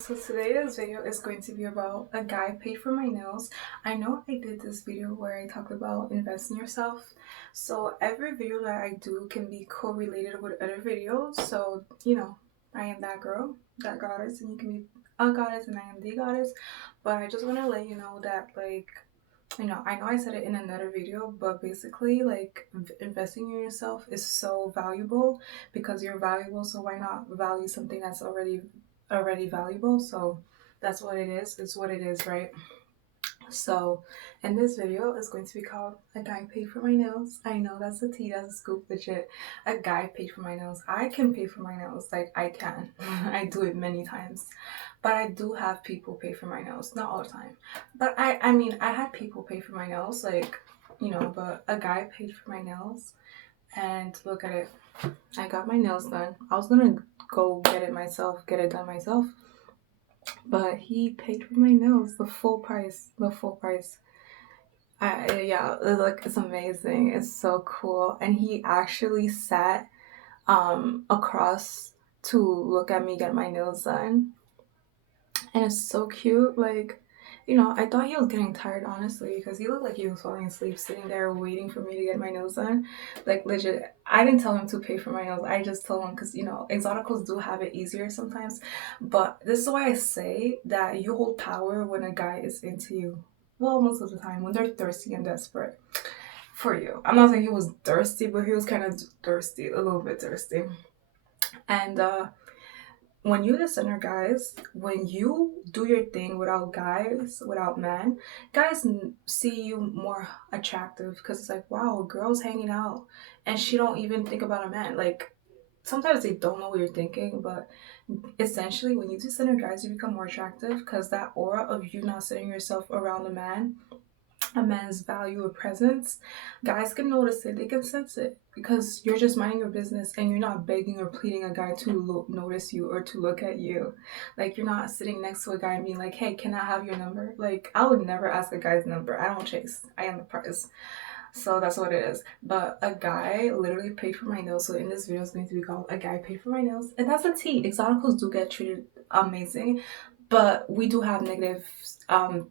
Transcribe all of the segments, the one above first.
So today's video is going to be about a guy paid for my nails. I know I did this video where I talked about invest in yourself. So every video that I do can be correlated with other videos. So, I am that girl, that goddess, and you can be a goddess and I am the goddess. But I just want to let you know that I know I said it in another video, but basically investing in yourself is so valuable because you're valuable, so why not value something that's already valuable? So that's what it is. It's what it is, right? So in this video is going to be called A Guy Paid for My Nails. I know that's a tea, that's a scoop, legit. A guy paid for my nails. I can pay for my nails, like I can. I do it many times. But I do have people pay for my nails, not all the time. But I mean I had people pay for my nails, but a guy paid for my nails, and look at it. I got my nails done. I was gonna go get it done myself, but he paid for my nails, the full price, the full price. Yeah, it's amazing. It's so cool. And he actually sat across to look at me get my nails done. And it's so cute. I thought he was getting tired, honestly, because he looked like he was falling asleep sitting there waiting for me to get my nails done. Like, legit, I didn't tell him to pay for my nails. I just told him because, exoticals do have it easier sometimes. But this is why I say that you hold power when a guy is into you. Well, most of the time, when they're thirsty and desperate for you. I'm not saying he was thirsty, but he was kind of thirsty, a little bit thirsty. And when you listen, guys, when you do your thing without men, guys see you more attractive because it's like, wow, a girl's hanging out and she don't even think about a man. Like, sometimes they don't know what you're thinking, but essentially when you do center guys, you become more attractive because that aura of you not setting yourself around a man's value or presence, guys can notice it, they can sense it because you're just minding your business and you're not begging or pleading a guy to notice you or to look at you. Like, you're not sitting next to a guy and being like, hey, can I have your number? Like, I would never ask a guy's number. I don't chase, I am the prize. So that's what it is. But a guy literally paid for my nails. So in this video, it's going to be called A Guy Paid for My Nails. And that's a tea. Exoticals do get treated amazing, but we do have negative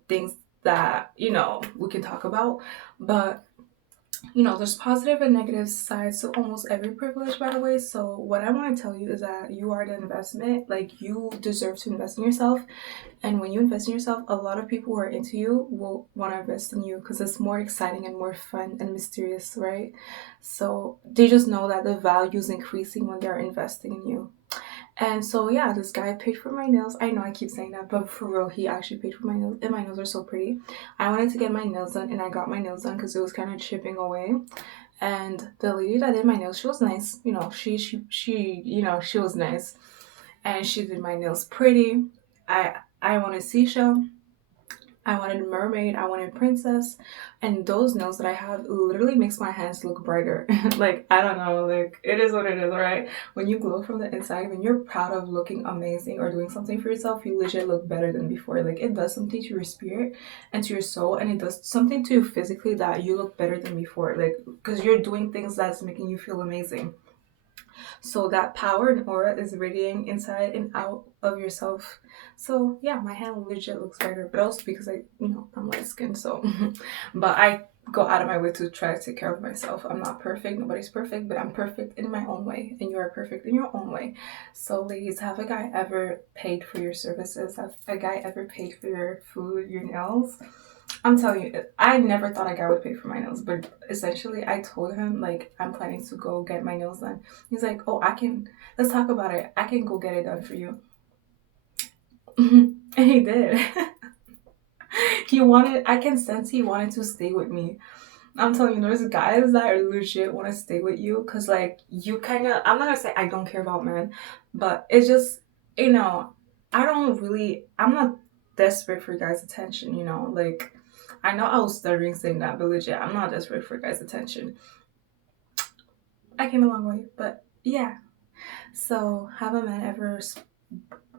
things that we can talk about. But there's positive and negative sides to almost every privilege, by the way. So what I want to tell you is that you are the investment. Like, you deserve to invest in yourself. And when you invest in yourself, a lot of people who are into you will want to invest in you because it's more exciting and more fun and mysterious, right? So they just know that the value is increasing when they're investing in you. And so, yeah, this guy paid for my nails. I know I keep saying that, but for real, he actually paid for my nails, and my nails are so pretty. I wanted to get my nails done, and I got my nails done because it was kind of chipping away. And the lady that did my nails, she was nice. She was nice, and she did my nails pretty. I wanted seashell, I wanted mermaid, I wanted princess, and those nails that I have literally makes my hands look brighter. Like, I don't know, like, it is what it is, right? When you glow from the inside, when you're proud of looking amazing or doing something for yourself, you legit look better than before. Like, it does something to your spirit and to your soul, and it does something to you physically that you look better than before. Like, because you're doing things that's making you feel amazing. So that power and aura is radiating inside and out of yourself. So yeah, my hand legit looks brighter, but also because I'm light skinned, so but I go out of my way to try to take care of myself. I'm not perfect, nobody's perfect, but I'm perfect in my own way, and you are perfect in your own way. So ladies, have a guy ever paid for your services? Have a guy ever paid for your food, your nails? I'm telling you, I never thought a guy would pay for my nails, but essentially I told him, like, I'm planning to go get my nails done. He's like, oh, let's talk about it. I can go get it done for you. And he did. I can sense he wanted to stay with me. I'm telling you, there's guys that are legit want to stay with you because, like, you kind of, I'm not going to say I don't care about men, but it's just, I'm not desperate for guys' attention, like, I know I was stuttering saying that, but legit, I'm not desperate for guys' attention. I came a long way, but yeah. So, have a man ever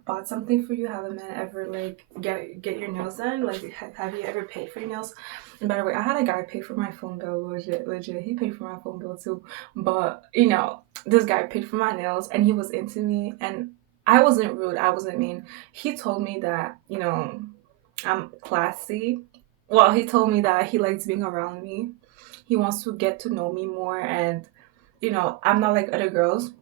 bought something for you? Have a man ever, like, get your nails done? Like, have you ever paid for your nails? And by the way, I had a guy pay for my phone bill, legit. He paid for my phone bill too. But, this guy paid for my nails, and he was into me, and I wasn't rude, I wasn't mean. He told me that, I'm classy. Well, he told me that he likes being around me. He wants to get to know me more, and I'm not like other girls.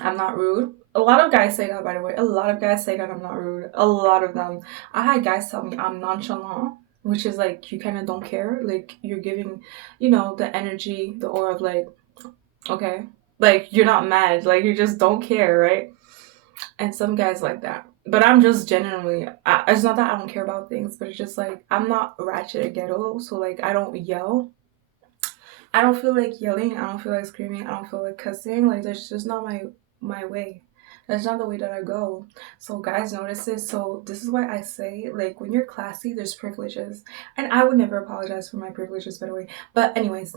I'm not rude. A lot of guys say that, by the way. A lot of guys say that I'm not rude. A lot of them. I had guys tell me I'm nonchalant, which is like you kind of don't care. Like you're giving, the energy, the aura of like, okay, like you're not mad. Like you just don't care, right? And some guys like that. But I'm just genuinely, it's not that I don't care about things, but it's just like I'm not ratchet or ghetto, so like I don't yell. I don't feel like yelling. I don't feel like screaming. I don't feel like cussing. Like that's just not my way. That's not the way that I go. So guys notice this. So this is why I say like when you're classy, there's privileges, and I would never apologize for my privileges, by the way. But anyways,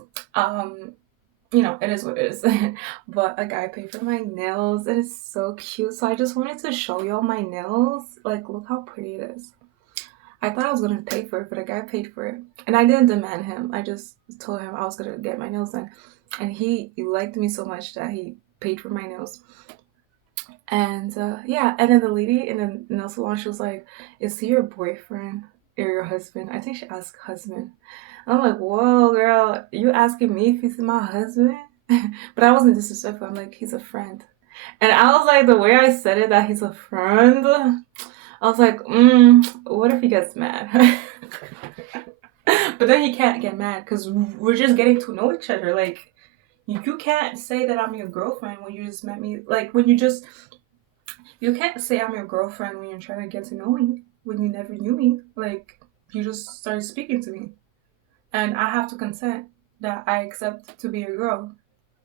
it is what it is. But a guy paid for my nails and it's so cute. So I just wanted to show y'all my nails. Like, look how pretty it is. I thought I was gonna pay for it, but a guy paid for it. And I didn't demand him. I just told him I was gonna get my nails done. And he liked me so much that he paid for my nails. And yeah, and then the lady in the nail salon, she was like, "Is he your boyfriend or your husband?" I think she asked husband. I'm like, "Whoa, girl, you asking me if he's my husband?" But I wasn't disrespectful. I'm like, "He's a friend." And I was like, the way I said it, that he's a friend, I was like, what if he gets mad? But then he can't get mad because we're just getting to know each other. Like, you can't say that I'm your girlfriend when you just met me. Like, you can't say I'm your girlfriend when you're trying to get to know me, when you never knew me. Like, you just started speaking to me. And I have to consent that I accept to be your girl.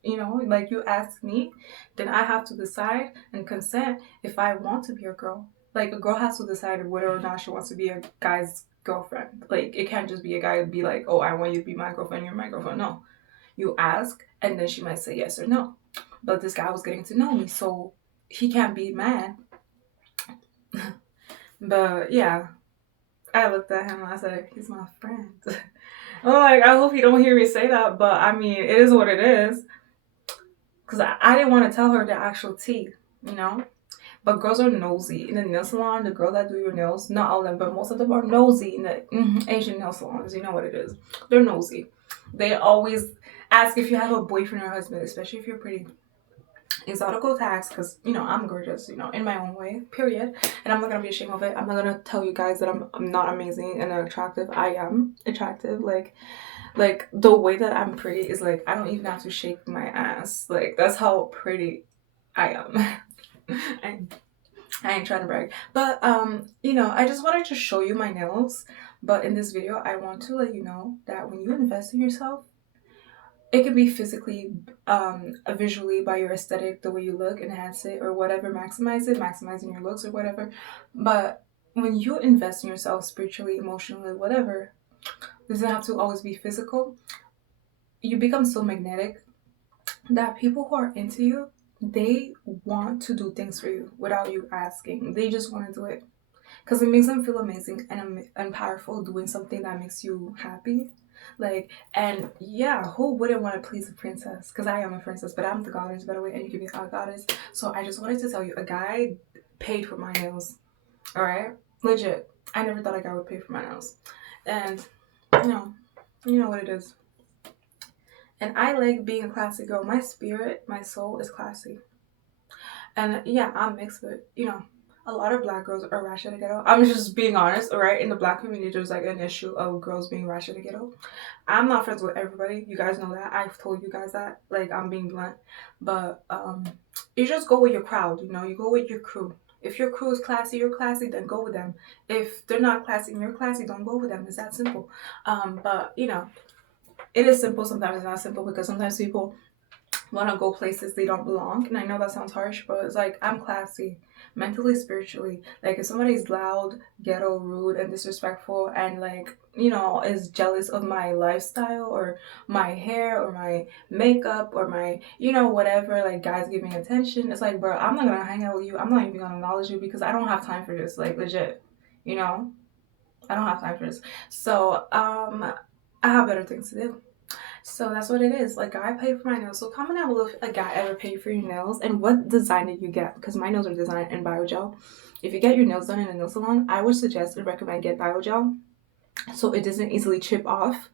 Like you ask me, then I have to decide and consent if I want to be your girl. Like a girl has to decide whether or not she wants to be a guy's girlfriend. Like it can't just be a guy and be like, oh, I want you to be my girlfriend, you're my girlfriend. No. You ask and then she might say yes or no. But this guy was getting to know me, so he can't be mad. But yeah, I looked at him and I said, he's my friend. I'm like, I hope he don't hear me say that, but I mean, it is what it is. Because I didn't want to tell her the actual tea, you know? But girls are nosy. In the nail salon, the girls that do your nails, not all of them, but most of them are nosy in the Asian nail salons. You know what it is. They're nosy. They always ask if you have a boyfriend or husband, especially if you're pretty. Exotical tags, because, I'm gorgeous, in my own way, period. And I'm not going to be ashamed of it. I'm not going to tell you guys that I'm not amazing and attractive. I am attractive. Like the way that I'm pretty is like I don't even have to shake my ass. Like that's how pretty I am. I ain't trying to brag. But I just wanted to show you my nails. But in this video I want to let you know that when you invest in yourself, it can be physically, visually by your aesthetic, the way you look, enhance it or whatever, maximizing your looks or whatever. But when you invest in yourself spiritually, emotionally, whatever, it doesn't have to always be physical. You become so magnetic that people who are into you, they want to do things for you without you asking. They just want to do it because it makes them feel amazing and powerful doing something that makes you happy. Like, and yeah, who wouldn't want to please a princess? Because I am a princess, but I'm the goddess, by the way, and you can be a goddess. So I just wanted to tell you, a guy paid for my nails. All right, legit. I never thought a guy would pay for my nails, and you know what it is. And I like being a classy girl. My spirit, my soul is classy. And yeah, I'm mixed, but a lot of black girls are ratchet and ghetto. I'm just being honest, alright? In the black community, there's like an issue of girls being ratchet and ghetto. I'm not friends with everybody. You guys know that. I've told you guys that. Like, I'm being blunt. But you just go with your crowd, you go with your crew. If your crew is classy, you're classy, then go with them. If they're not classy and you're classy, don't go with them. It's that simple. But it is simple, sometimes it's not simple, because sometimes people want to go places they don't belong. And I know that sounds harsh, but it's like, I'm classy mentally, spiritually. Like if somebody's loud, ghetto, rude, and disrespectful, and like is jealous of my lifestyle or my hair or my makeup or my whatever, like guys giving attention, it's like, bro, I'm not gonna hang out with you. I'm not even gonna acknowledge you because I don't have time for this. Like legit, I don't have time for this. So I have better things to do. So that's what it is. Like, I paid for my nails. So comment down below if a guy ever paid for your nails and what design did you get? Because my nails are designed in biogel. If you get your nails done in a nail salon, I would suggest and recommend get biogel so it doesn't easily chip off,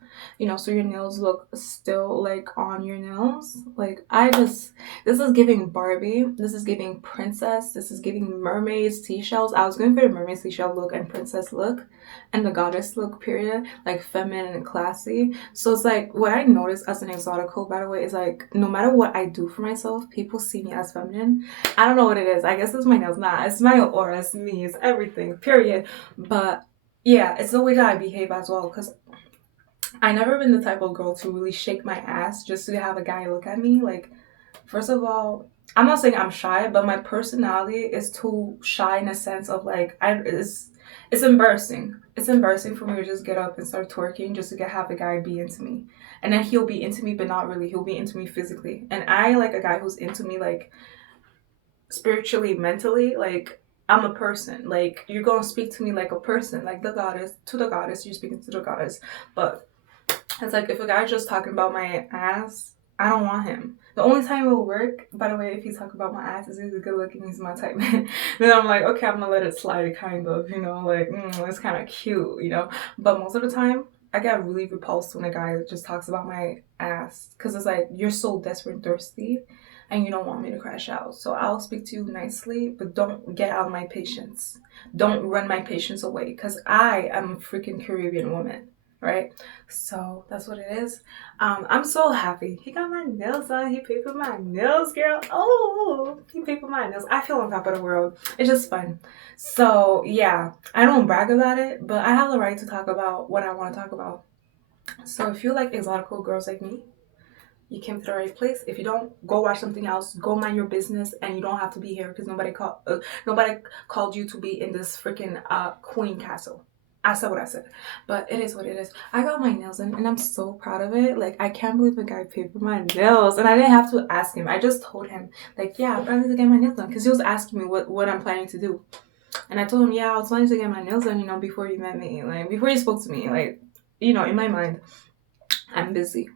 so your nails look still like on your nails. Like, this is giving Barbie, this is giving princess, this is giving mermaids, seashells. I was going for the mermaid seashell look and princess look and the goddess look, period, like feminine and classy. So it's like, what I noticed as an exotico, by the way, is like, no matter what I do for myself, people see me as feminine. I don't know what it is. I guess it's my nails. Nah, it's my aura, it's me, it's everything, period. But yeah, it's the way that I behave as well, because I never been the type of girl to really shake my ass just to have a guy look at me. Like, first of all, I'm not saying I'm shy, but my personality is too shy in a sense of like, it's embarrassing. It's embarrassing for me to just get up and start twerking just to have a guy be into me. And then he'll be into me, but not really. He'll be into me physically. And I like a guy who's into me, like, spiritually, mentally. Like, I'm a person. Like, you're gonna speak to me like a person, like the goddess. To the goddess, you're speaking to the goddess. But it's like, if a guy's just talking about my ass, I don't want him. The only time it will work, by the way, if he's talking about my ass, is he's good looking, he's my type. Then I'm like, okay, I'm gonna let it slide, kind of, like, it's kind of cute, But most of the time, I get really repulsed when a guy just talks about my ass, because it's like, you're so desperate and thirsty, and you don't want me to crash out. So I'll speak to you nicely, but don't get out of my patience. Don't run my patience away, because I am a freaking Caribbean woman, right? So that's what it is. I'm so happy. He got my nails done. He paid for my nails, girl. Oh, he paid for my nails. I feel on top of the world. It's just fun. So yeah, I don't brag about it, but I have the right to talk about what I want to talk about. So if you like exotical girls like me, you came to the right place. If you don't, go watch something else. Go mind your business, and you don't have to be here because nobody called you to be in this freaking queen castle. I said what I said, but it is what it is. I got my nails in, and I'm so proud of it. Like, I can't believe the guy paid for my nails, and I didn't have to ask him. I just told him, like, yeah, I'm planning to get my nails done, because he was asking me what I'm planning to do, and I told him, yeah, I was planning to get my nails done, before you met me, like, before you spoke to me, like, in my mind, I'm busy.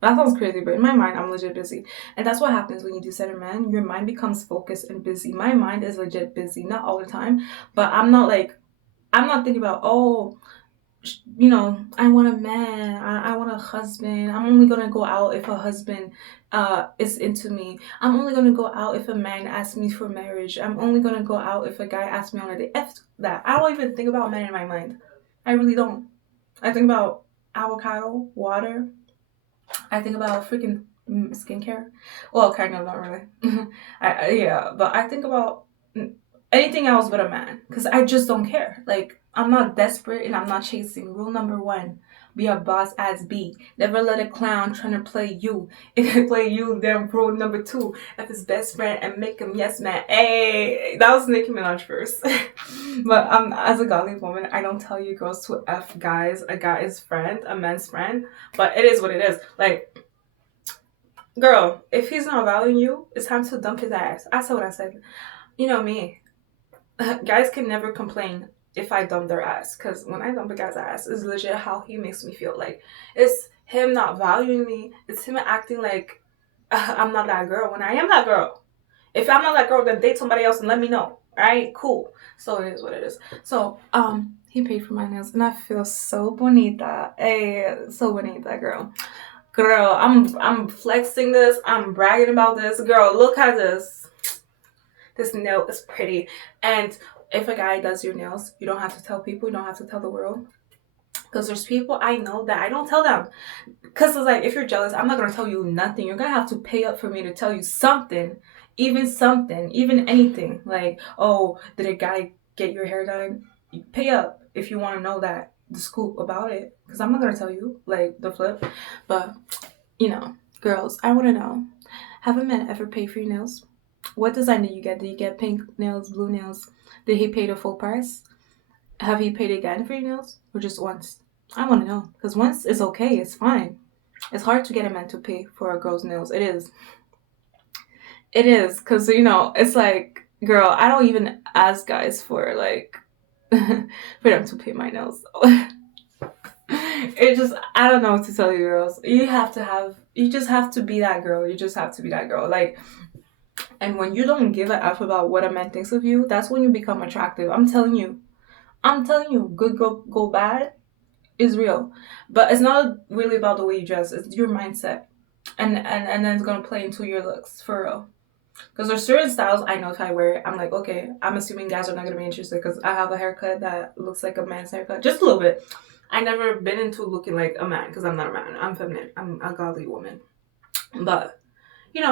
That sounds crazy, but in my mind, I'm legit busy. And that's what happens when you do Center Man. Your mind becomes focused and busy. My mind is legit busy. Not all the time, but I'm not thinking about, I want a man. I want a husband. I'm only going to go out if a husband is into me. I'm only going to go out if a man asks me for marriage. I'm only going to go out if a guy asks me on a date. F that. I don't even think about men in my mind. I really don't. I think about avocado, water. I think about freaking skincare. Well, kind of, not really. Yeah, but I think about anything else but a man, because I just don't care. Like, I'm not desperate and I'm not chasing. Rule number 1, be a boss as B. Never let a clown trying to play you. If they play you, then rule number 2, F his best friend and make him yes man. Hey, that was Nicki Minaj first. But as a godly woman, I don't tell you girls to F guys, a guy's friend, a man's friend. But it is what it is. Like, girl, if he's not valuing you, it's time to dump his ass. I said what I said. You know me. Guys can never complain if I dump their ass, because when I dump a guy's ass, it's legit how he makes me feel. Like, it's him not valuing me. It's him acting like I'm not that girl when I am that girl. If I'm not that girl, then date somebody else and let me know. Alright, cool. So it is what it is. So he paid for my nails, and I feel so bonita. Hey, so bonita, girl. Girl, I'm flexing this. I'm bragging about this. Girl, look at this. This nail is pretty. And if a guy does your nails, you don't have to tell people. You don't have to tell the world. Because there's people I know that I don't tell them. Because it's like, if you're jealous, I'm not going to tell you nothing. You're going to have to pay up for me to tell you something. Even anything. Like, oh, did a guy get your hair done? You pay up if you want to know the scoop about it. Because I'm not going to tell you, like, the flip. But, girls, I want to know. Have a man ever paid for your nails? What design did you get? Did you get pink nails, blue nails? Did he pay the full price? Have you paid again for your nails? Or just once? I want to know. Because once is okay. It's fine. It's hard to get a man to pay for a girl's nails. It is. It is. Because, it's like, girl, I don't even ask guys for, like, for them to pay my nails. It just, I don't know what to tell you, girls. You just have to be that girl. You just have to be that girl. Like, and when you don't give a F about what a man thinks of you, that's when you become attractive. I'm telling you. I'm telling you, good girl go bad is real. But it's not really about the way you dress, it's your mindset. And then it's gonna play into your looks, for real. Because there's certain styles I know if I wear it, I'm like, okay, I'm assuming guys are not gonna be interested because I have a haircut that looks like a man's haircut, just a little bit. I never been into looking like a man because I'm not a man. I'm feminine. I'm a godly woman. But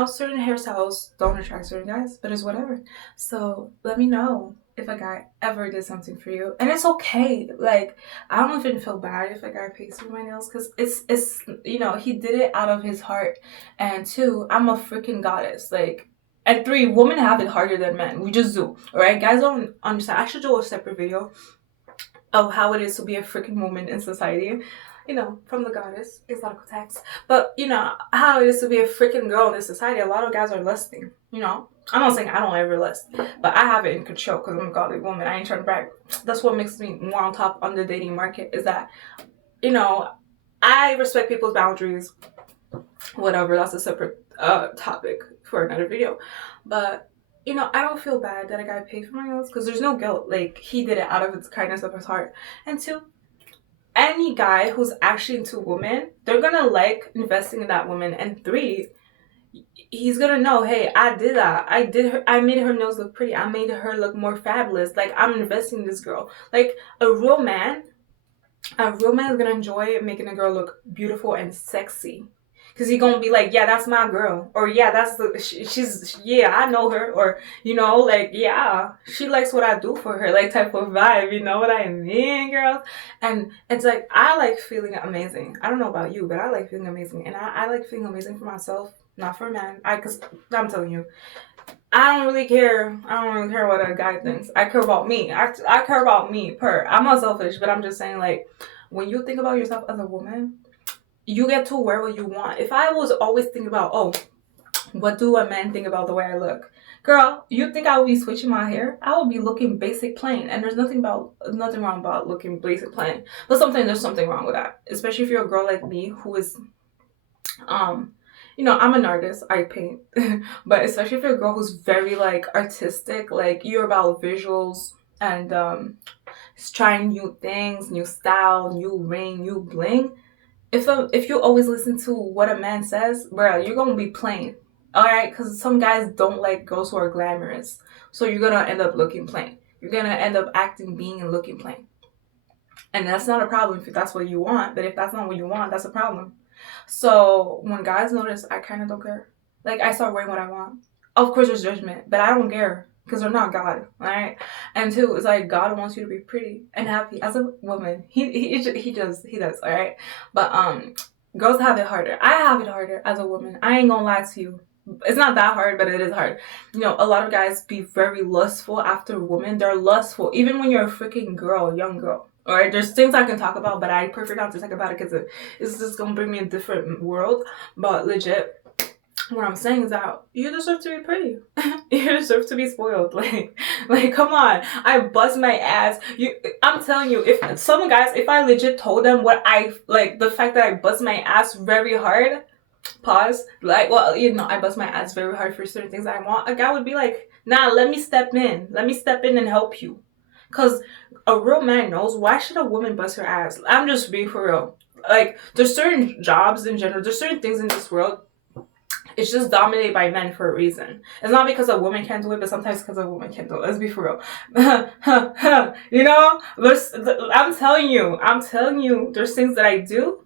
certain hairstyles don't attract certain guys, but it's whatever. So let me know if a guy ever did something for you, and it's okay. Like, I don't even feel bad if a guy pays for my nails because it's he did it out of his heart, and two, I'm a freaking goddess. Like, and three, women have it harder than men. We just do, all right? Guys don't understand. I should do a separate video of how it is to be a freaking woman in society. From the goddess, exotic text. But, how it is to be a freaking girl in this society. A lot of guys are lusting, I'm not saying I don't ever lust, but I have it in control because I'm a godly woman. I ain't trying to brag. That's what makes me more on top on the dating market is that, I respect people's boundaries. Whatever, that's a separate topic for another video. But, I don't feel bad that a guy paid for my nails because there's no guilt. Like, he did it out of the kindness of his heart. And two, any guy who's actually into women, they're gonna like investing in that woman. And three, he's gonna know, hey, I did that. I made her nose look pretty. I made her look more fabulous. Like, I'm investing in this girl. Like, a real man is gonna enjoy making a girl look beautiful and sexy. Because he's gonna be like, yeah, that's my girl. Or, yeah, I know her. Or, like, yeah, she likes what I do for her. Like, type of vibe. You know what I mean, girls? And it's like, I like feeling amazing. I don't know about you, but I like feeling amazing. And I like feeling amazing for myself, not for a man. Because I'm telling you, I don't really care. I don't really care what a guy thinks. I care about me. I care about me, I'm not selfish, but I'm just saying, like, when you think about yourself as a woman, you get to wear what you want. If I was always thinking about, oh, what do a man think about the way I look? Girl, you think I would be switching my hair? I would be looking basic plain. And there's nothing wrong about looking basic plain. But sometimes there's something wrong with that. Especially if you're a girl like me who is, I'm an artist. I paint. But especially if you're a girl who's very, like, artistic. Like, you're about visuals and trying new things, new style, new ring, new bling. If you always listen to what a man says, bro, you're gonna be plain, all right? Because some guys don't like girls who are glamorous, so you're gonna end up looking plain. You're gonna end up acting, being, and looking plain, and that's not a problem if that's what you want. But if that's not what you want, that's a problem. So when guys notice, I kind of don't care. Like, I start wearing what I want. Of course, there's judgment, but I don't care. Because they're not God, right? And two, it's like God wants you to be pretty and happy as a woman. He does, all right? But girls have it harder. I have it harder as a woman. I ain't gonna lie to you. It's not that hard, but it is hard. A lot of guys be very lustful after women. They're lustful, even when you're a freaking girl, young girl. All right, there's things I can talk about, but I prefer not to talk about it because it's just gonna bring me a different world. But legit, what I'm saying is that you deserve to be pretty. You deserve to be spoiled. Like, come on. I bust my ass. I'm telling you, if some guys, if I legit told them what I, like, the fact that I bust my ass very hard, pause, like, well, I bust my ass very hard for certain things I want, a guy would be like, nah, let me step in. Let me step in and help you. Because a real man knows, why should a woman bust her ass? I'm just being for real. Like, there's certain jobs in general, there's certain things in this world, it's just dominated by men for a reason. It's not because a woman can't do it, but sometimes because a woman can't do it. Let's be for real. I'm telling you, there's things that I do,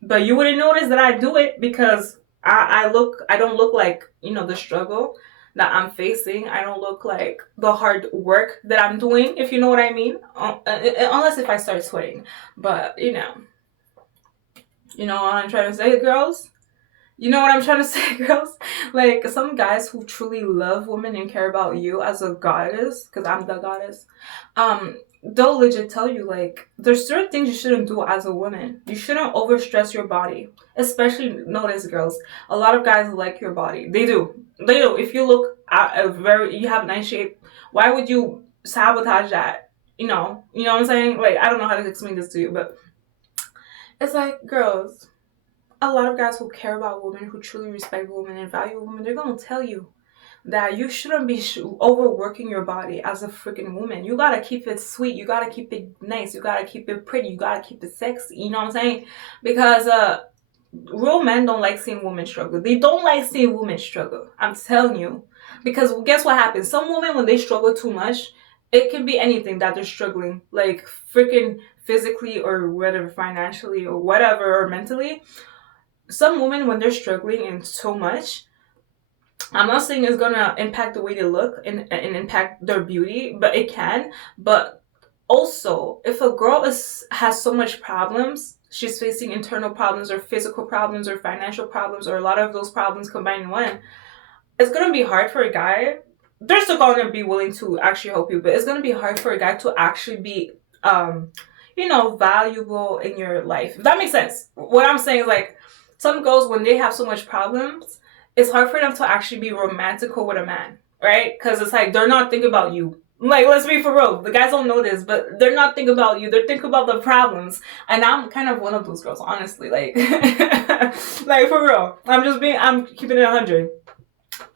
but you wouldn't notice that I do it because I don't look like, the struggle that I'm facing. I don't look like the hard work that I'm doing, if you know what I mean. Unless if I start sweating. But, you know what I'm trying to say, girls? You know what I'm trying to say, girls? Like, some guys who truly love women and care about you as a goddess, because I'm the goddess, they'll legit tell you, like, there's certain things you shouldn't do as a woman. You shouldn't overstress your body. Especially, notice, girls, a lot of guys like your body. They do. If you look you have nice shape, why would you sabotage that? You know what I'm saying? Like, I don't know how to explain this to you, but It's like, girls, a lot of guys who care about women, who truly respect women and value women, they're gonna tell you that you shouldn't be overworking your body as a freaking woman. You gotta keep it sweet. You gotta keep it nice. You gotta keep it pretty. You gotta keep it sexy. You know what I'm saying? Because real men don't like seeing women struggle. They don't like seeing women struggle. I'm telling you. Because guess what happens? Some women, when they struggle too much, it can be anything that they're struggling, like freaking physically or whatever, financially or whatever, or mentally. Some women, when they're struggling and so much, I'm not saying it's gonna impact the way they look and impact their beauty, but it can. But also, if a girl has so much problems, she's facing internal problems or physical problems or financial problems or a lot of those problems combined in one, it's gonna be hard for a guy. They're still gonna be willing to actually help you, but it's gonna be hard for a guy to actually be, valuable in your life. If that makes sense. What I'm saying is, like, some girls, when they have so much problems, it's hard for them to actually be romantical with a man, right? Because it's like they're not thinking about you. Like, let's be for real. The guys don't know this, but they're not thinking about you. They're thinking about the problems. And I'm kind of one of those girls, honestly. Like, like for real. I'm keeping it 100.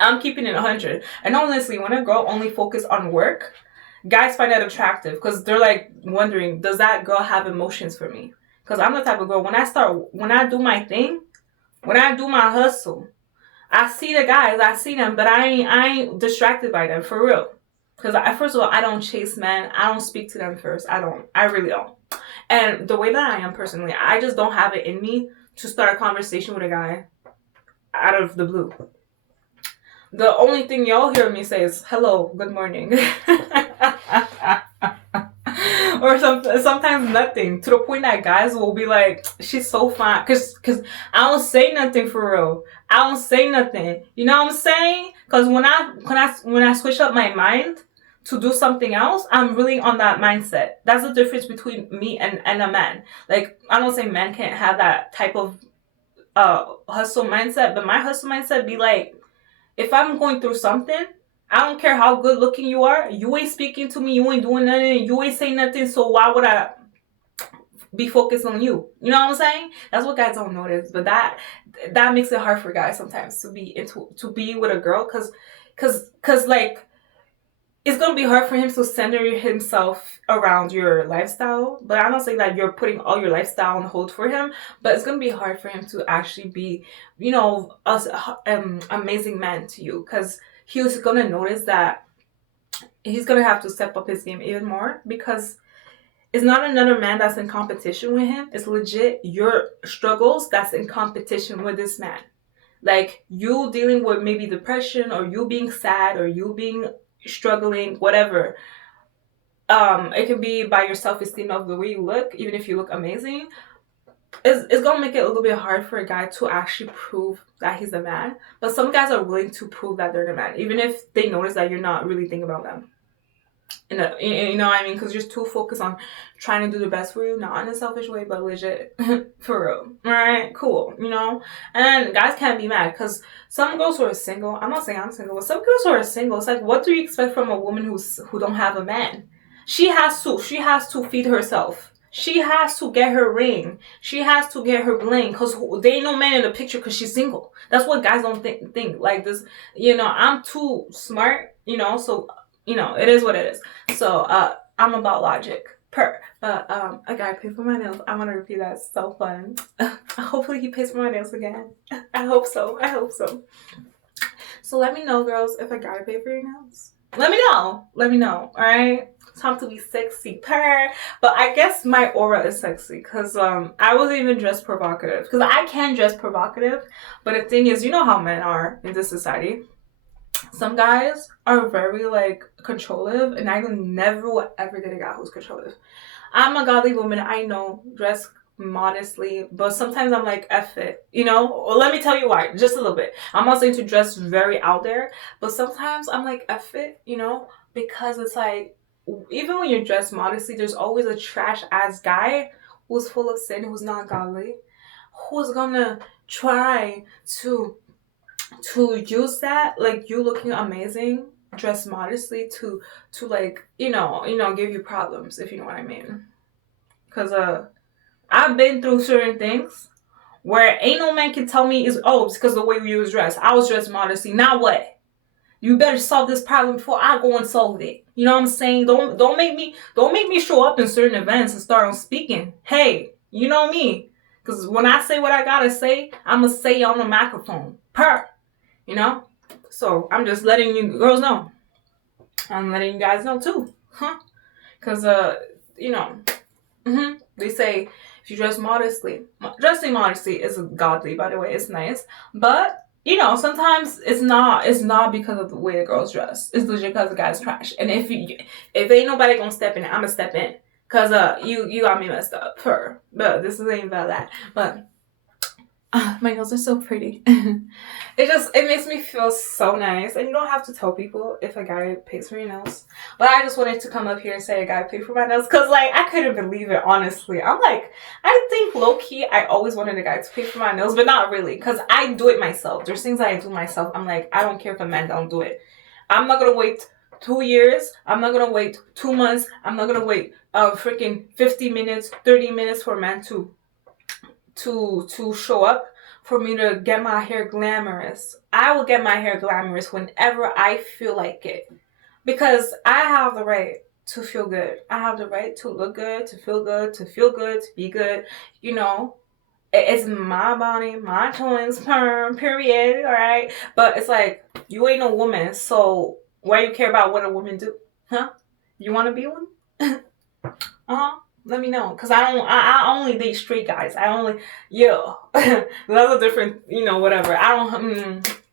I'm keeping it 100. And honestly, when a girl only focus on work, guys find that attractive because they're like wondering, does that girl have emotions for me? Because I'm the type of girl, when I do my thing, when I do my hustle, I see the guys, I see them, but I ain't distracted by them, for real. Because first of all, I don't chase men. I don't speak to them first. I really don't. And the way that I am personally, I just don't have it in me to start a conversation with a guy out of the blue. The only thing y'all hear me say is hello, good morning. Or sometimes nothing, to the point that guys will be like, she's so fine, cause I don't say nothing, for real. I don't say nothing. You know what I'm saying? Cause when I switch up my mind to do something else, I'm really on that mindset. That's the difference between me and a man. Like, I don't say men can't have that type of hustle mindset, but my hustle mindset be like, if I'm going through something, I don't care how good looking you are. You ain't speaking to me. You ain't doing nothing. You ain't saying nothing. So why would I be focused on you? You know what I'm saying? That's what guys don't notice. But that makes it hard for guys sometimes to be with a girl, cause like, it's gonna be hard for him to center himself around your lifestyle. But I'm not saying that you're putting all your lifestyle on hold for him, but it's gonna be hard for him to actually be, amazing man to you, because he's gonna notice that he's gonna have to step up his game even more, because it's not another man that's in competition with him. It's legit your struggles that's in competition with this man. Like, you dealing with maybe depression, or you being sad, or you being struggling, whatever. It can be by your self-esteem of the way you look, even if you look amazing. It's gonna make it a little bit hard for a guy to actually prove that he's a man. But some guys are willing to prove that they're the man, even if they notice that you're not really thinking about them. You know what I mean? Because you're too focused on trying to do the best for you, not in a selfish way, but legit. For real. Alright, cool. And guys can't be mad, because some girls who are single, I'm not saying I'm single, but some girls who are single, it's like, what do you expect from a woman who don't have a man? She has to feed herself. She has to get her ring. She has to get her bling, because there ain't no man in the picture, because she's single. That's what guys don't think. Like this, I'm too smart, so, it is what it is. So, I'm about logic. But, a guy paid for my nails. I want to repeat that. It's so fun. Hopefully he pays for my nails again. I hope so. So let me know, girls, if a guy paid for your nails. Let me know. Alright? Time to be sexy. But I guess my aura is sexy, because I wasn't even dressed provocative. Because I can dress provocative. But the thing is, you know how men are in this society. Some guys are very, like, controlling, and I never will ever get a guy who's controlling. I'm a godly woman, I know, dress modestly, but sometimes I'm like, F it, Well, let me tell you why, just a little bit. I'm not saying to dress very out there, but sometimes I'm like, F it, because it's like, even when you're dressed modestly, there's always a trash-ass guy who's full of sin, who's not godly, who's gonna try to use that, like, you looking amazing, dressed modestly, to like, give you problems, if you know what I mean. Because I've been through certain things where ain't no man can tell me it's because of the way you was dressed. I was dressed modestly. Now what? You better solve this problem before I go and solve it. You know what I'm saying? Don't make me show up in certain events and start on speaking. Hey, you know me. Cause when I say what I gotta say, I'ma say it on the microphone. You know? So I'm just letting you girls know. I'm letting you guys know too. Huh? Cause you know, they say if you dress modestly, dressing modestly is godly, by the way, it's nice. But you know, sometimes it's not because of the way the girls dress. It's legit because the guy's trash. And if ain't nobody gonna step in, I'ma step in. Cause you got me messed up. But this ain't about that. But my nails are so pretty. It makes me feel so nice. And you don't have to tell people if a guy pays for your nails. But I just wanted to come up here and say a guy paid for my nails. Because, like, I couldn't believe it, honestly. I'm like, I think low-key, I always wanted a guy to pay for my nails. But not really. Because I do it myself. There's things that I do myself. I'm like, I don't care if a man don't do it. I'm not going to wait 2 years. I'm not going to wait 2 months. I'm not going to wait freaking 50 minutes, 30 minutes for a man to show up for me to get my hair glamorous. I will get my hair glamorous whenever I feel like it. Because I have the right to feel good. I have the right to look good, to feel good, to be good. You know, it's my body, my choice, period, alright? But it's like, you ain't no woman, so why you care about what a woman do? Huh? You want to be one? Let me know, because I only date straight guys. That's a different, whatever.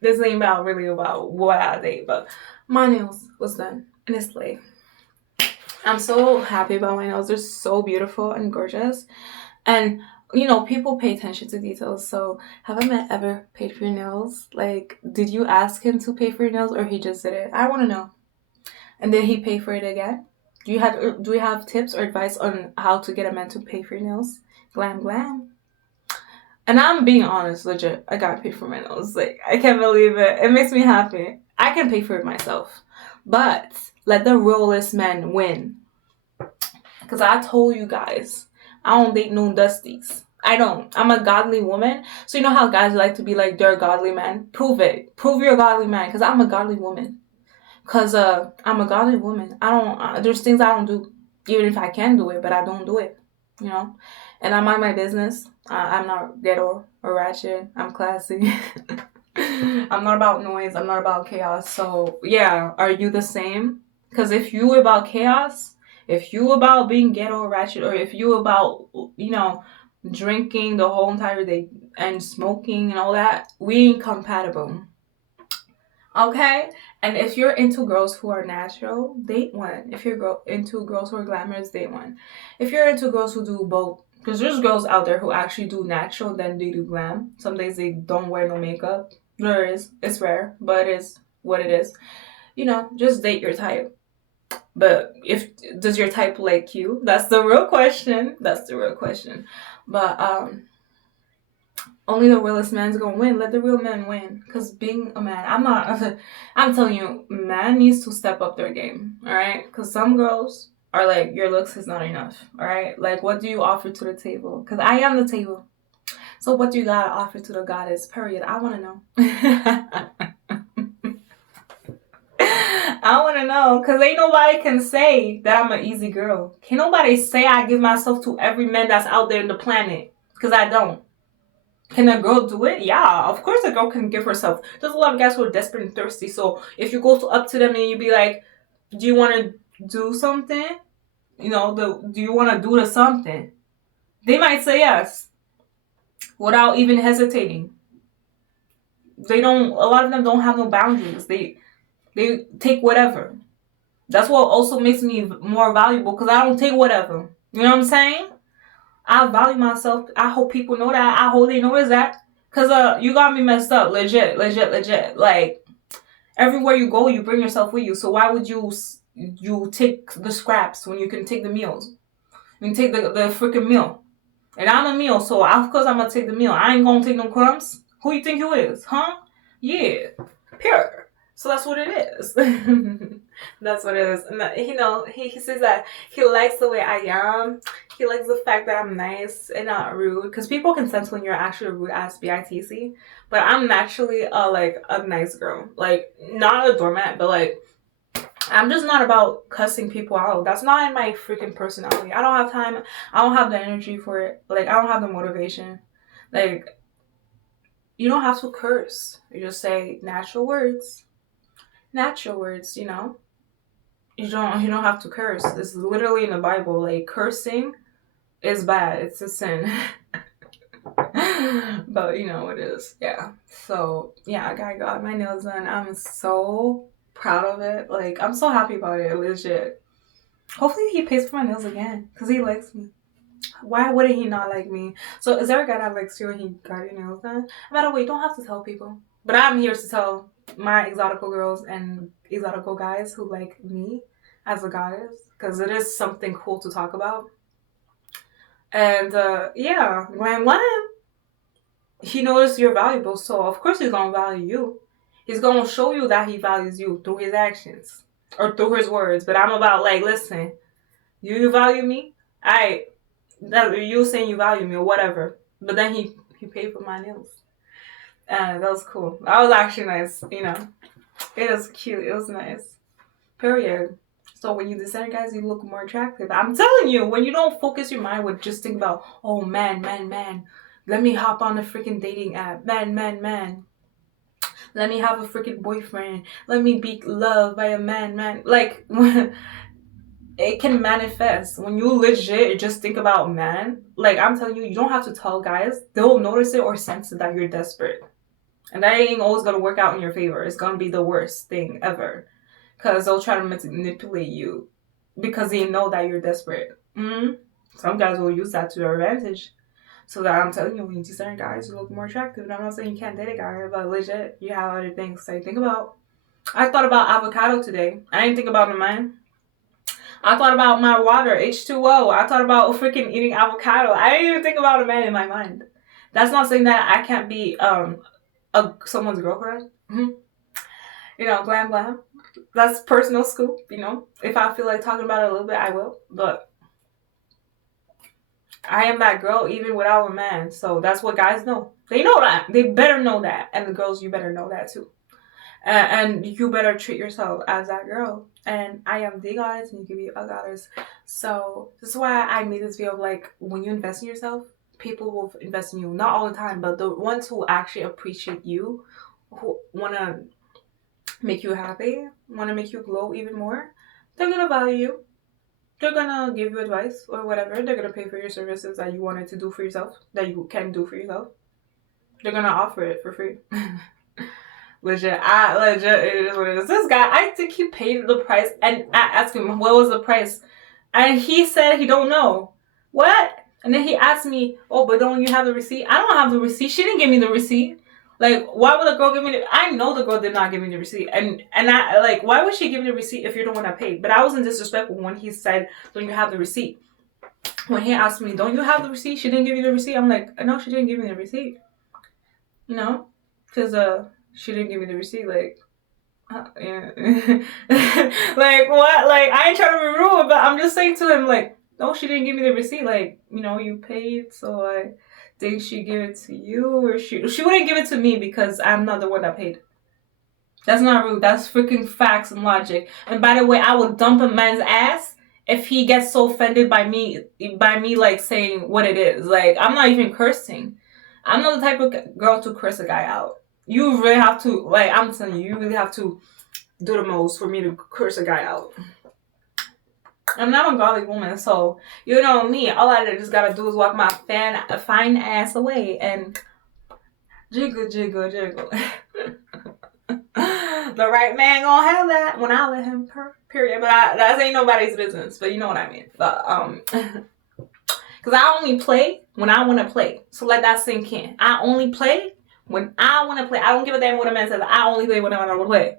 This ain't really about what I date, but my nails was done, and it's late. I'm so happy about my nails. They're so beautiful and gorgeous, and people pay attention to details. So have a man ever paid for your nails? Like, did you ask him to pay for your nails, or he just did it? I want to know. And did he pay for it again? Do we have tips or advice on how to get a man to pay for your nails? Glam. And I'm being honest, legit. I gotta pay for my nails. Like, I can't believe it. It makes me happy. I can pay for it myself. But let the realest men win. Because I told you guys, I don't date no dusties. I don't. I'm a godly woman. So you know how guys like to be like, they're a godly man? Prove it. Prove you're a godly man. Because I'm a godly woman. Because I'm a godly woman. There's things I don't do, even if I can do it, but I don't do it, And I mind my business. I'm not ghetto or ratchet. I'm classy. I'm not about noise. I'm not about chaos. So, yeah, are you the same? Because if you about chaos, if you about being ghetto or ratchet, or if you about, drinking the whole entire day and smoking and all that, we ain't compatible. Okay? And if you're into girls who are natural, date one. If you're into girls who are glamorous, date one. If you're into girls who do both, because there's girls out there who actually do natural, then they do glam. Some days they don't wear no makeup. There is. It's rare, but it is what it is. Just date your type. But does your type like you? That's the real question. But only the realest man's gonna win. Let the real man win. Because being a man, I'm telling you, man needs to step up their game. Alright? Because some girls are like, your looks is not enough. Alright? Like, what do you offer to the table? Because I am the table. So what do you gotta offer to the goddess? Period. I wanna know. I wanna know. Because ain't nobody can say that I'm an easy girl. Can't nobody say I give myself to every man that's out there in the planet. Because I don't. Can a girl do it? Yeah, of course a girl can give herself. There's a lot of guys who are desperate and thirsty. So if you go up to them and you be like, do you want to do something? Do you want to do something? They might say yes. Without even hesitating. A lot of them don't have no boundaries. They take whatever. That's what also makes me more valuable, because I don't take whatever. You know what I'm saying? I value myself. I hope people know that. I hope they know it's that. Because you got me messed up. Legit. Like, everywhere you go, you bring yourself with you. So why would you take the scraps when you can take the meals? You can take the freaking meal. And I'm a meal, so of course I'm going to take the meal. I ain't going to take no crumbs. Who you think you is? Huh? Yeah. Pure. So that's what it is. That's what it is. And he says that he likes the way I am. He likes the fact that I'm nice and not rude. Because people can sense when you're actually rude as bitc. But I'm naturally a nice girl. Like, not a doormat, but like, I'm just not about cussing people out. That's not in my freaking personality. I don't have time. I don't have the energy for it. Like, I don't have the motivation. Like, you don't have to curse. You just say natural words. Natural words, you know? You don't have to curse. This is literally in the Bible. Like, cursing is bad. It's a sin. But you know it is. Yeah. So yeah, I got my nails done. I'm so proud of it. Like, I'm so happy about it. Legit. Hopefully he pays for my nails again. Because he likes me. Why wouldn't he not like me? So is there a guy that likes you and he got your nails done? By the way, you don't have to tell people. But I'm here to tell my exotical girls and exotical guys who like me as a goddess. Because it is something cool to talk about. And yeah, glam glam. He knows you're valuable, so of course he's gonna value you. He's gonna show you that he values you through his actions or through his words. But I'm about like, listen, you value me? That you saying you value me or whatever. But then he paid for my nails. And that was cool. That was actually nice, you know. It was cute. It was nice. Period. So when you descend, guys, you look more attractive. I'm telling you, when you don't focus your mind with just think about, oh man, man, man, let me hop on a freaking dating app. Man, man, man. Let me have a freaking boyfriend. Let me be loved by a man, man. Like, it can manifest. When you legit just think about man, like, I'm telling you, you don't have to tell guys. They'll notice it or sense it that you're desperate. And that ain't always going to work out in your favor. It's going to be the worst thing ever. Because they'll try to manipulate you because they know that you're desperate. Some guys will use that to their advantage. So that I'm telling you, when you see certain guys, you look more attractive. And I'm not saying you can't date a guy, but legit, you have other things to think about. I thought about avocado today. I didn't think about the man. I thought about my water, H2O. I thought about freaking eating avocado. I didn't even think about a man in my mind. That's not saying that I can't be someone's girlfriend. You know, glam glam. That's personal scoop, you know. If I feel like talking about it a little bit, I will. But I am that girl even without a man. So that's what guys know. They know that. They better know that. And the girls, you better know that too. And you better treat yourself as that girl. And I am the goddess and you can be a goddess. So this is why I made this video of like, when you invest in yourself, people will invest in you. Not all the time, but the ones who actually appreciate you, who want to make you happy, want to make you glow even more, they're going to value you. They're going to give you advice or whatever. They're going to pay for your services that you wanted to do for yourself, that you can do for yourself. They're going to offer it for free. Legit, it is what it is. This guy, I think he paid the price, and I asked him, what was the price? And he said he don't know. What? And then he asked me, oh, but don't you have the receipt? I don't have the receipt. She didn't give me the receipt. Like, why would the girl give me I know the girl did not give me the receipt. And I, like, why would she give me the receipt if you're the one that paid? But I wasn't disrespectful when he said, don't you have the receipt? When he asked me, don't you have the receipt? She didn't give you the receipt. I'm like, no, she didn't give me the receipt. You know? Because, she didn't give me the receipt, like, yeah. Like, what? Like, I ain't trying to be rude, but I'm just saying to him, like, no, she didn't give me the receipt. Like, you know, you paid, so I think she give it to you, or she wouldn't give it to me because I'm not the one that paid. That's not rude. That's freaking facts and logic. And by the way, I would dump a man's ass if he gets so offended by me, like, saying what it is. Like, I'm not even cursing. I'm not the type of girl to curse a guy out. You really have to, like, I'm telling you, you really have to do the most for me to curse a guy out. I'm not a godly woman, so, you know me, all I just gotta do is walk my fine ass away and jiggle, jiggle, jiggle. The right man gonna have that when I let him, period. But that ain't nobody's business, but you know what I mean. But, because I only play when I want to play. So let that sink in. I only play when I want to play. I don't give a damn what a man says. I only play when I want to play.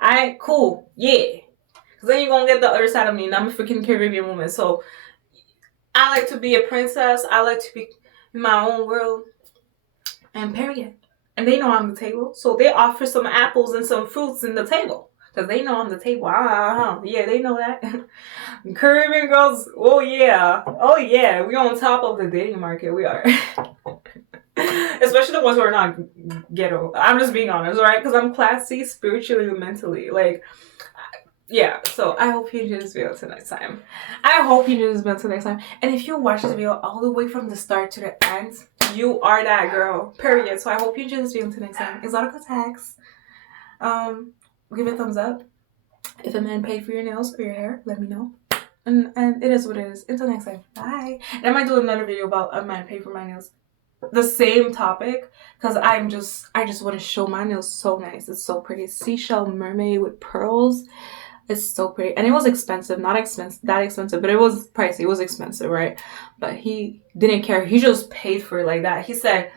Alright, cool. Yeah. Because then you're going to get the other side of me. And I'm a freaking Caribbean woman. So I like to be a princess. I like to be in my own world. And period. And they know I'm the table. So they offer some apples and some fruits in the table. Because they know I'm the table. Yeah, they know that. Caribbean girls, oh yeah. Oh yeah. We on top of the dating market. We are. Especially the ones who are not ghetto. I'm just being honest, right? Because I'm classy spiritually and mentally. Like, yeah, so I hope you enjoy this video till next time. I hope you enjoy this video till next time. And if you watch this video all the way from the start to the end, you are that girl. Period. So I hope you enjoy this video till next time. Exotica tags. Give it a thumbs up. If a man paid for your nails or your hair, let me know. And it is what it is. Until next time. Bye. And I might do another video about a man paid for my nails. The same topic, because I just want to show my nails so nice. It's so pretty. Seashell mermaid with pearls. It's so pretty. And it was expensive. Not that expensive, but it was pricey. It was expensive, right? But he didn't care. He just paid for it like that. He said,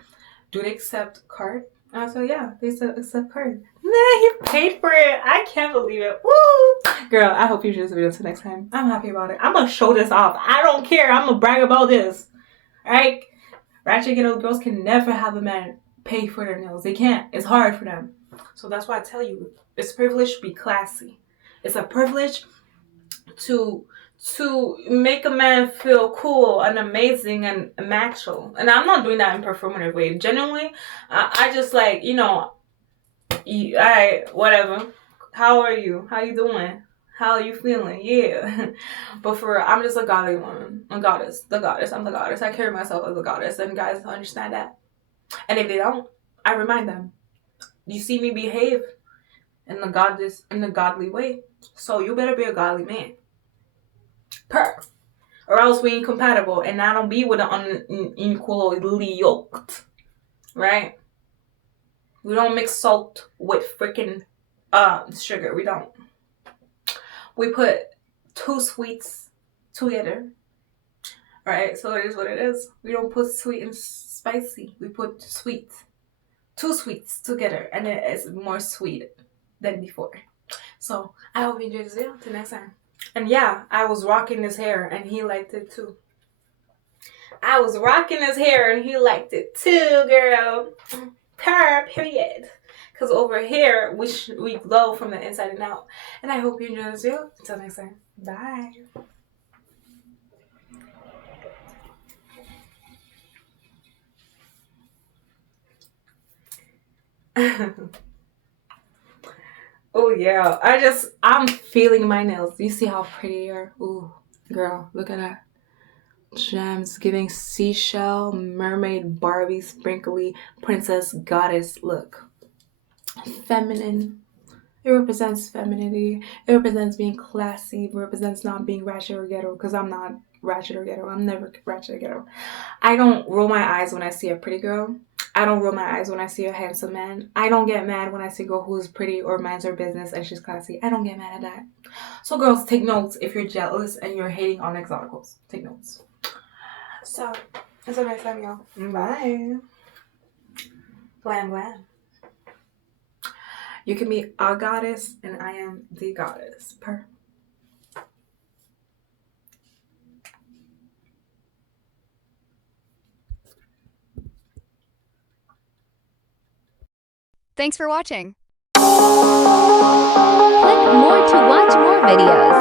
do they accept card? And I said, yeah, they said accept card. Nah, he paid for it. I can't believe it. Woo! Girl, I hope you enjoy this video till next time. I'm happy about it. I'm going to show this off. I don't care. I'm going to brag about this. Alright? Ratchet ghetto girls can never have a man pay for their nails. They can't. It's hard for them. So that's why I tell you, it's a privilege to be classy. It's a privilege to make a man feel cool and amazing and macho. And I'm not doing that in performative way. Genuinely, I just like, you know, alright, whatever. How are you? How you doing? How are you feeling? Yeah. But I'm just a godly woman. A goddess. The goddess. I'm the goddess. I carry myself as a goddess. And guys understand that. And if they don't, I remind them. You see me behave in the godly way. So you better be a godly man. Or else we ain't compatible. And I don't be with an unequally yoked. Right? We don't mix salt with freaking sugar. We don't. We put 2 sweets together. Right? So it is what it is. We don't put sweet and spicy. We put 2 sweets together. And it is more sweet than before. So I hope you enjoyed this video. Till next time. And yeah, I was rocking his hair and he liked it too. I was rocking his hair and he liked it too, girl. Period. Because over here, we glow from the inside and out. And I hope you enjoy this video. Until next time. Bye. Oh yeah. I'm feeling my nails. You see how pretty they are? Ooh, girl, look at that. Gems giving seashell, mermaid, Barbie, sprinkly, princess, goddess look. Feminine. It represents femininity. It represents being classy. It represents not being ratchet or ghetto, because I'm not ratchet or ghetto. I'm never ratchet or ghetto. I don't roll my eyes when I see a pretty girl. I don't roll my eyes when I see a handsome man. I don't get mad when I see a girl who's pretty or minds her business and she's classy. I don't get mad at that. So girls, take notes if you're jealous and you're hating on exoticals. Take notes. So, until next time, y'all. Bye. Glam, glam. You can be a goddess, and I am the goddess. Thanks for watching. Click more to watch more videos.